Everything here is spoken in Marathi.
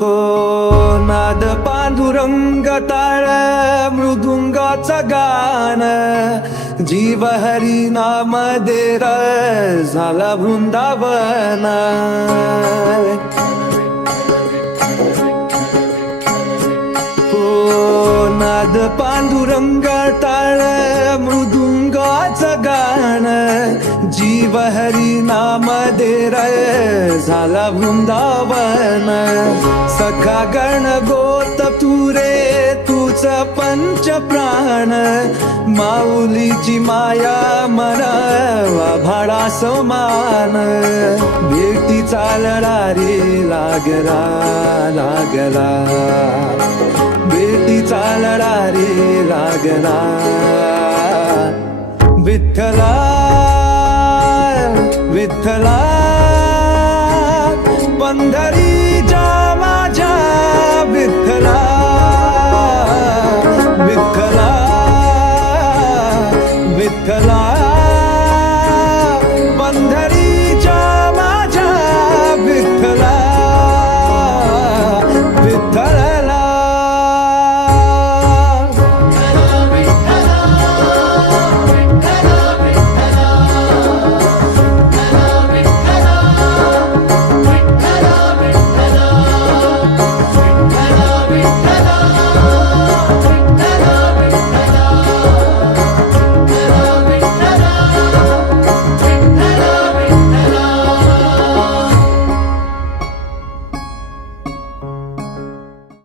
हो नाद पांडुरंग ताळ मृदुंगाचं गाण जीव हरी नाम देर झाला वृंदावन हो नाद पांडुरंग टाळ मृदुंगाचं गाण जीव हरी नाम देर झाला वृंदावन सखा गण गोत तू रे तुझ पंच प्राण माऊलीची माया मन भाडा समान भेटी चालला रे लागला लागला भेटी चालला रे लागला विठ्ठला विठ्ठला पंढरी